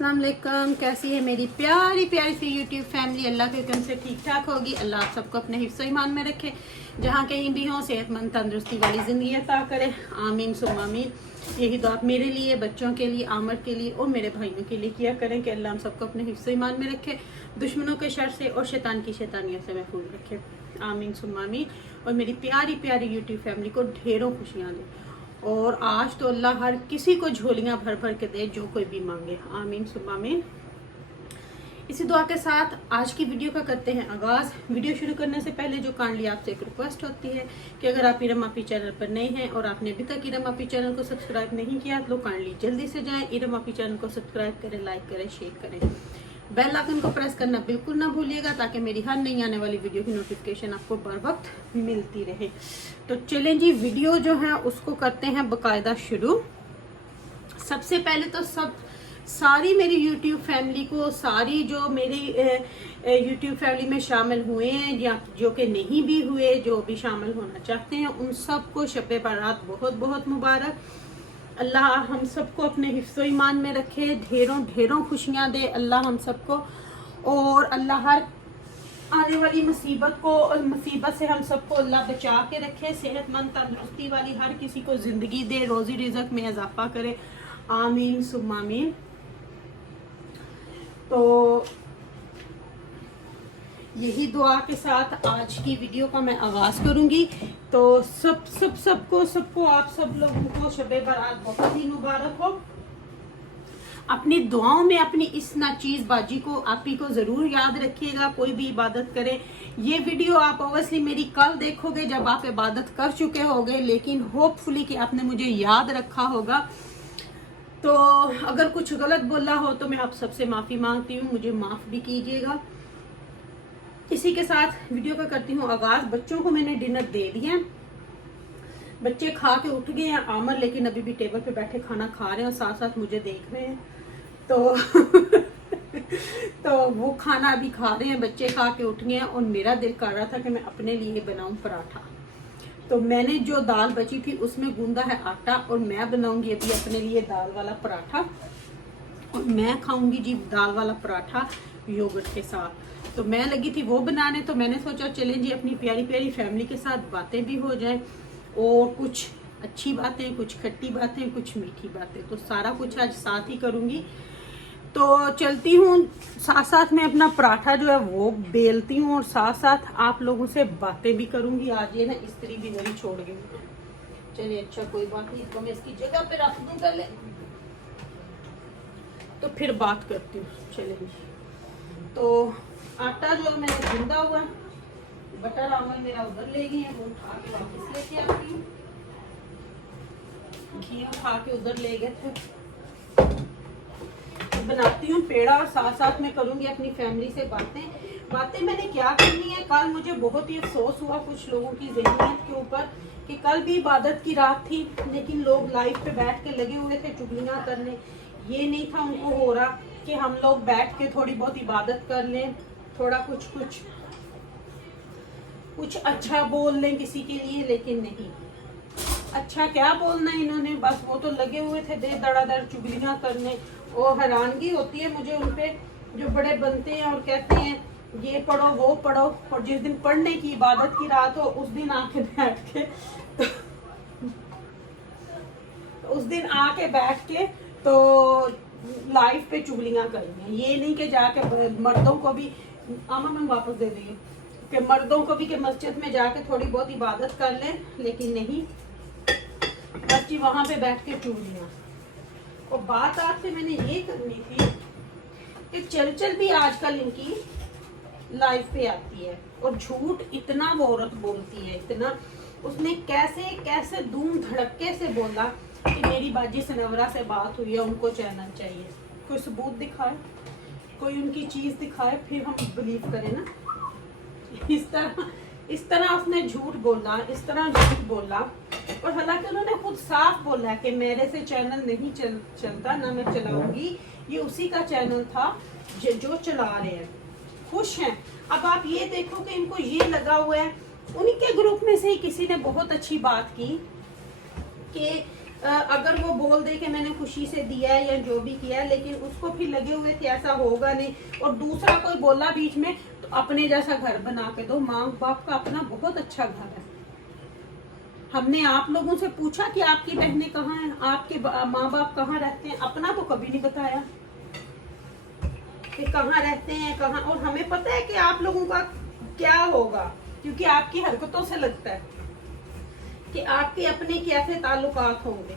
अस्सलाम वालेकुम। कैसी है मेरी प्यारी प्यारी सी यूट्यूब फैमिली। अल्लाह के हुक्म से ठीक ठाक होगी। अल्लाह आप सबको अपने हिफ्ज़ ईमान में रखे, जहाँ कहीं भी हों सेहतमंद तंदुरुस्ती वाली ज़िंदगी अता करे। आमीन सुम्मा आमीन। यही दुआ आप मेरे लिए, बच्चों के लिए, आमर के लिए और मेरे भाइयों के लिए किया करें कि अल्लाह हम सबको अपने हिफ्ज़ ईमान में रखे, दुश्मनों के शर से और शैतान की शैतानियों से महफूज रखे। आमीन सुम्मा आमीन। और मेरी प्यारी प्यारी यूट्यूब फैमिली को ढेरों खुशियाँ दें। और आज तो अल्लाह हर किसी को झोलियां भर भर के दे जो कोई भी मांगे। आमीन सुम्मा आमीन। इसी दुआ के साथ आज की वीडियो का करते हैं आगाज। वीडियो शुरू करने से पहले जो काइंडली आपसे एक रिक्वेस्ट होती है कि अगर आप इरम आपी चैनल पर नए हैं और आपने अभी तक इरम आपी चैनल को सब्सक्राइब नहीं किया तो काइंडली जल्दी से जाएं, इरम आपी चैनल को सब्सक्राइब करें, लाइक करें, शेयर करें, बेल आइकन को प्रेस करना बिल्कुल ना भूलिएगा ताकि मेरी हर नई आने वाली वीडियो की नोटिफिकेशन आपको बर वक्त मिलती रहे। तो चलें जी, वीडियो जो है उसको करते हैं बकायदा शुरू। सबसे पहले तो सारी मेरी यूट्यूब फैमिली को, सारी जो मेरी यूट्यूब फैमिली में शामिल हुए हैं या जो कि नहीं भी हुए, जो भी शामिल होना चाहते हैं, उन सबको शब बारात बहुत बहुत मुबारक। अल्लाह हम सबको अपने हिफ्ज़ो ईमान में रखे, ढेरों ढेरों खुशियाँ दे अल्लाह हम सबको। और अल्लाह हर आने वाली मुसीबत से हम सबको अल्लाह बचा के रखे, सेहतमंद तंदुरुस्ती वाली हर किसी को ज़िंदगी दे, रोज़ी रिज़्क़ में इजाफा करे। आमीन सुम्मा आमीन। तो यही दुआ के साथ आज की वीडियो का मैं आगाज़ करूंगी। तो सबको आप सब लोगों को शबे बारात बहुत ही मुबारक हो। अपनी दुआओं में अपनी इस नाचीज़ बाजी को आप ही को ज़रूर याद रखिएगा। कोई भी इबादत करे, ये वीडियो आप ओबियसली मेरी कल देखोगे जब आप इबादत कर चुके होगे, लेकिन होपफुली कि आपने मुझे याद रखा होगा। तो अगर कुछ गलत बोला हो तो मैं आप सबसे माफ़ी मांगती हूँ, मुझे माफ़ भी कीजिएगा। इसी के साथ वीडियो का करती हूँ आगाज़। बच्चों को मैंने डिनर दे दिया, बच्चे खा के उठ गए हैं। आमर लेकिन अभी भी टेबल पे बैठे खाना खा रहे हैं और साथ साथ मुझे देख रहे हैं। तो तो वो खाना अभी खा रहे हैं, बच्चे खा के उठ गए हैं और मेरा दिल कर रहा था कि मैं अपने लिए बनाऊं पराठा। तो मैंने जो दाल बची थी उसमें गूंदा है आटा और मैं बनाऊंगी अभी अपने लिए दाल वाला पराठा। और मैं खाऊंगी जी दाल वाला पराठा योगर्ट के साथ। तो मैं लगी थी वो बनाने, तो मैंने सोचा चलें जी अपनी प्यारी प्यारी फैमिली के साथ बातें भी हो जाएं और कुछ अच्छी बातें, कुछ खट्टी बातें, कुछ मीठी बातें, तो सारा कुछ आज साथ ही करूंगी। तो चलती हूँ, साथ साथ मैं अपना पराठा जो है वो बेलती हूँ और साथ साथ आप लोगों से बातें भी करूंगी। आज ये ना इस्त्री भी मेरी छोड़ गई। चलिए अच्छा कोई बात नहीं, तो मैं इसकी जगह पे रख दूँ पहले, तो फिर बात करती हूँ। चलिए तो आटा जो मैंने गूंदा हुआ, बटर आमल मेरा उधर ले गई है, वो उठा के वापस लेके आती हूँ। घी उठा के उधर ले गए थे। तो बनाती हूँ पेड़ा और साथ साथ में करूंगी अपनी फैमिली से बातें मैंने क्या करनी है। कल मुझे बहुत ही अफसोस हुआ कुछ लोगों की ज़हनियत के ऊपर कि कल भी इबादत की रात थी लेकिन लोग लाइव पे बैठ के लगे हुए थे चुगलियाँ करने। ये नहीं था उनको हो रहा कि हम लोग बैठ के थोड़ी बहुत इबादत कर लें, थोड़ा कुछ अच्छा बोल लें किसी के लिए, लेकिन नहीं। अच्छा क्या बोलना इन्होंने, बस वो तो लगे हुए थे दे दड़ादड़ चुगलियाँ करने। और हैरानगी होती है मुझे उनपे जो बड़े बनते हैं और कहते हैं ये पढ़ो वो पढ़ो, और जिस दिन पढ़ने की इबादत की रात हो उस दिन आके बैठ के उस दिन आके बैठ के तो लाइफ पे चुगलियाँ करनी। ये नहीं कि जाके मर्दों को भी मैं वापस दे दी कि मर्दों को भी कि मस्जिद में जाके थोड़ी बहुत इबादत कर लें, लेकिन नहीं, बस जी वहाँ पे बैठ के चुगलियाँ। और बात आपसे मैंने ये करनी थी कि चल भी आजकल इनकी लाइफ पे आती है और झूठ इतना वो औरत बोलती है, इतना। उसने कैसे धूम धड़के से बोला कि मेरी बाजी सनवरा से बात हुई है, उनको चैनल चाहिए। कोई सबूत दिखाए, कोई उनकी चीज़ दिखाए, फिर हम बिलीव करें ना। इस तरह उसने झूठ बोला, इस तरह झूठ बोला। और हालांकि उन्होंने खुद साफ बोला कि मेरे से चैनल नहीं चलता, ना मैं चलाऊंगी, ये उसी का चैनल था जो चला रहे हैं, खुश हैं। अब आप ये देखो कि इनको ये लगा हुआ है। उन्हीं के ग्रुप में से ही किसी ने बहुत अच्छी बात की कि अगर वो बोल दे कि मैंने खुशी से दिया है या जो भी किया है, लेकिन उसको फिर लगे हुए थे ऐसा होगा नहीं, और दूसरा कोई बोला बीच में, तो अपने जैसा घर बना के दो। माँ बाप का अपना बहुत अच्छा घर है। हमने आप लोगों से पूछा कि आपकी बहनें कहाँ हैं, आपके माँ बाप कहाँ रहते हैं, अपना तो कभी नहीं बताया कि कहाँ रहते हैं कहाँ। और हमें पता है कि आप लोगों का क्या होगा, क्योंकि आपकी हरकतों से लगता है कि आपके अपने कैसे ताल्लुकात होंगे,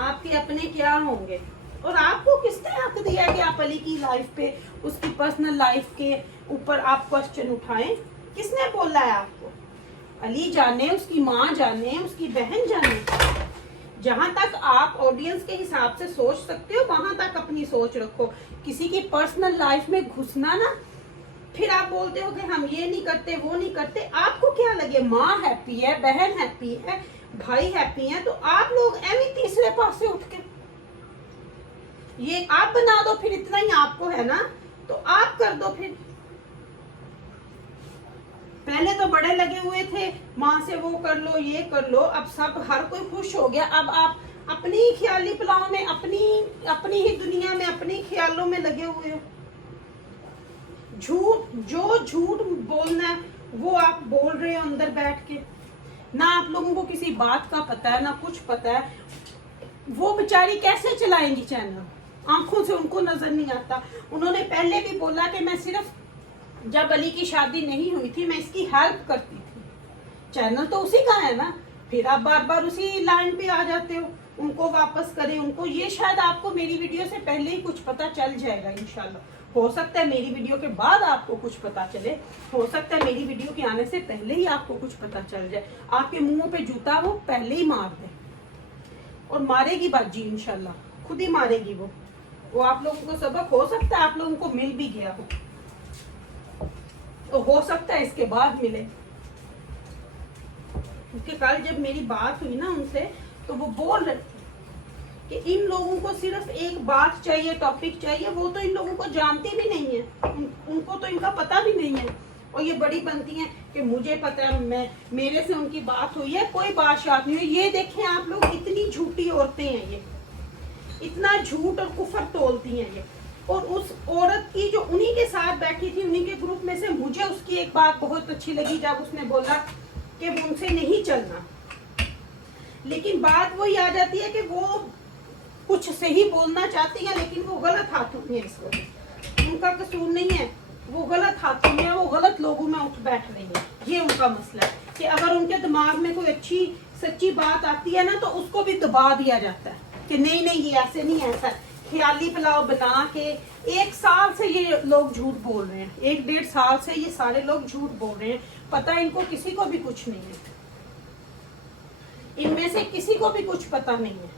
आपके अपने क्या होंगे। और आपको किसने हक दिया कि आप अली की लाइफ पे, उसकी पर्सनल लाइफ के ऊपर आप क्वेश्चन उठाएं? किसने बोला है आपको? अली जाने, उसकी माँ जाने, उसकी बहन जाने। जहां तक आप ऑडियंस के हिसाब से सोच सकते हो वहां तक अपनी सोच रखो। किसी की पर्सनल लाइफ में घुसना ना, फिर आप बोलते हो कि हम ये नहीं करते वो नहीं करते। आपको क्या लगे, माँ हैप्पी है, बहन हैप्पी है, भाई हैप्पी है, तो आप लोग एवं तीसरे पास से उठ के ये आप बना दो। फिर इतना ही आपको है ना, तो आप कर दो। फिर पहले तो बड़े लगे हुए थे, माँ से वो कर लो ये कर लो, अब सब हर कोई खुश हो गया। अब आप अपनी ख्याली पुलाव में, अपनी ही दुनिया में, अपने ख्यालों में लगे हुए हो। झूठ बोलना है वो आप बोल रहे हो अंदर बैठ के। ना आप लोगों को किसी बात का पता है, ना कुछ पता है। वो बेचारी कैसे चलाएंगी चैनल, आंखों से उनको नजर नहीं आता। उन्होंने पहले भी बोला कि मैं सिर्फ जब अली की शादी नहीं हुई थी मैं इसकी हेल्प करती थी। चैनल तो उसी का है ना, फिर आप बार बार उसी लाइन पे आ जाते हो, उनको वापस करें उनको। ये शायद आपको मेरी वीडियो से पहले ही कुछ पता चल जाएगा इंशाल्लाह। हो सकता है मेरी वीडियो के बाद आपको कुछ पता चले, हो सकता है मेरी वीडियो के आने से पहले ही आपको कुछ पता चल जाए। आपके मुंहों पे जूता वो पहले ही मार दे, और मारेगी बाजी इंशाल्लाह, खुद ही मारेगी वो आप लोगों को सबक हो सकता है आप लोगों को मिल भी गया हो, तो हो सकता है इसके बाद मिले। क्योंकि कल जब मेरी बात हुई ना उनसे, तो वो बोल रहे कि इन लोगों को सिर्फ एक बात चाहिए, टॉपिक चाहिए। वो तो इन लोगों को जानती भी नहीं है, उनको तो इनका पता भी नहीं है। और ये बड़ी बनती हैं कि मुझे पता है, मेरे से उनकी बात हुई है, कोई बात शात नहीं हुई। ये देखें आप लोग, इतनी झूठी औरतें हैं ये, इतना झूठ और कुफर तोलती हैं ये। और उस औरत की जो उन्हीं के साथ बैठी थी, उन्हीं के ग्रुप में से, मुझे उसकी एक बात बहुत अच्छी लगी जब उसने बोला कि वो उनसे नहीं चलना। लेकिन बात वही आ जाती है कि वो कुछ सही बोलना चाहती है, लेकिन वो गलत हाथों में है। इस वजह उनका कसूर नहीं है, वो गलत हाथों में है, वो गलत लोगों में उठ बैठ रही है। ये उनका मसला है कि अगर उनके दिमाग में कोई अच्छी सच्ची बात आती है ना, तो उसको भी दबा दिया जाता है कि नहीं नहीं ये ऐसे नहीं, ऐसा ख्याली पुलाव बना के। 1 साल से ये लोग झूठ बोल रहे हैं, 1-1.5 साल से ये सारे लोग झूठ बोल रहे हैं। पता है इनको किसी को भी कुछ नहीं है, इनमें से किसी को भी कुछ पता नहीं है।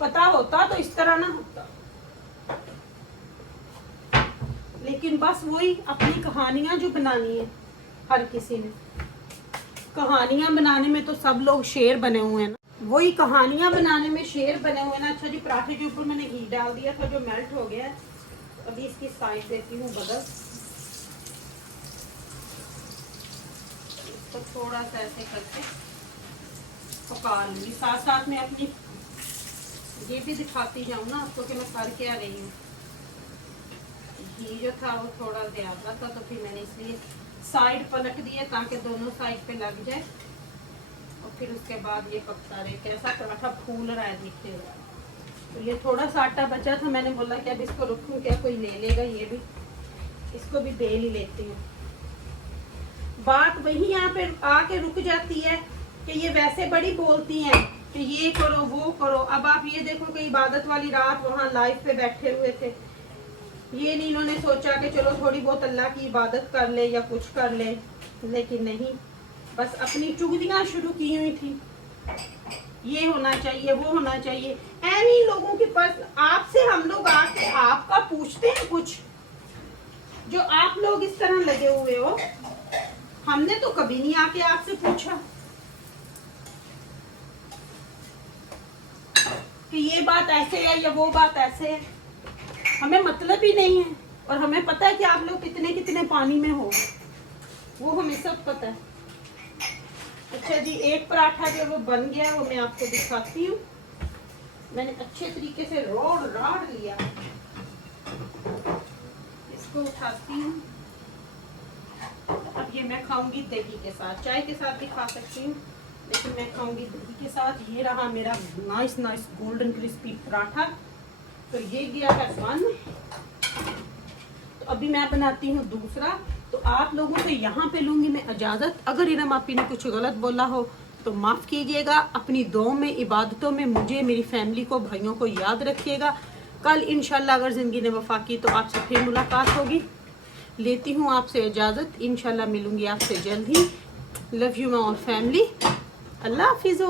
पता होता तो इस तरह ना होता। लेकिन बस वही अपनी कहानियां जो बनानी है हर किसी ने, कहानियां बनाने में तो सब लोग शेर बने हुए हैं ना, वही कहानियां बनाने में शेर बने हुए ना। अच्छा जी, पराठे के ऊपर मैंने घी डाल दिया था जो मेल्ट हो गया है। अभी इसकी साइज देती हूँ बदल, इसको थोड़ा सा ऐसे करके पका लूंगी। साथ साथ में अपनी ये भी दिखाती जाऊँ ना आपको कि मैं कर क्या रही हूँ। घी जो था वो थोड़ा ज्यादा था, तो फिर मैंने इसलिए साइड पलट दिए ताकि दोनों साइड पे लग जाए। और फिर उसके बाद ये पकता रहे। कैसा पराठा फूल रहा है देखते हुए। तो ये थोड़ा सा आटा बचा था, मैंने बोला कि अब इसको रखूं क्या, कोई ले लेगा, ये भी इसको भी दे ही लेती हूँ। बात वही यहाँ पे आके रुक जाती है कि ये वैसे बड़ी बोलती हैं कि ये करो वो करो। अब आप ये देखो कि इबादत वाली रात वहाँ लाइव पे बैठे हुए थे, ये नहीं इन्होंने सोचा कि चलो थोड़ी बहुत अल्लाह की इबादत कर ले या कुछ कर ले, लेकिन नहीं, बस अपनी चुगलियां शुरू की हुई थी। ये होना चाहिए, वो होना चाहिए। ऐनी लोगों के पास आपसे हम लोग आके आपका पूछते हैं कुछ, जो आप लोग इस तरह लगे हुए हो, हमने तो कभी नहीं आके आपसे पूछा कि ये बात ऐसे है या वो बात ऐसे है। हमें मतलब ही नहीं है, और हमें पता है कि आप लोग कितने कितने पानी में हो, वो हमें सब पता है। अच्छा जी, एक पराठा जो वो बन गया वो मैं आपको दिखाती हूँ। मैंने अच्छे तरीके से राड़ लिया, इसको उठाती हूँ। अब ये मैं खाऊंगी दही के साथ, चाय के साथ भी खा सकती हूँ, लेकिन मैं खाऊंगी दही के साथ। ये रहा मेरा नाइस गोल्डन क्रिस्पी पराठा। तो ये गया है बन। तो अभी मैं बनाती हूँ दूसरा। तो आप लोगों से यहाँ पे लूंगी मैं इजाजत। अगर इरम आपी ने कुछ गलत बोला हो तो माफ कीजिएगा। अपनी दुआओं में, इबादतों में मुझे, मेरी फैमिली को, भाइयों को याद रखिएगा। कल इंशाल्लाह अगर जिंदगी ने वफा की तो आपसे फिर मुलाकात होगी। लेती हूँ आपसे इजाजत, इंशाल्लाह मिलूंगी आपसे जल्द ही। Love you my family. अल्लाह हाफिज़।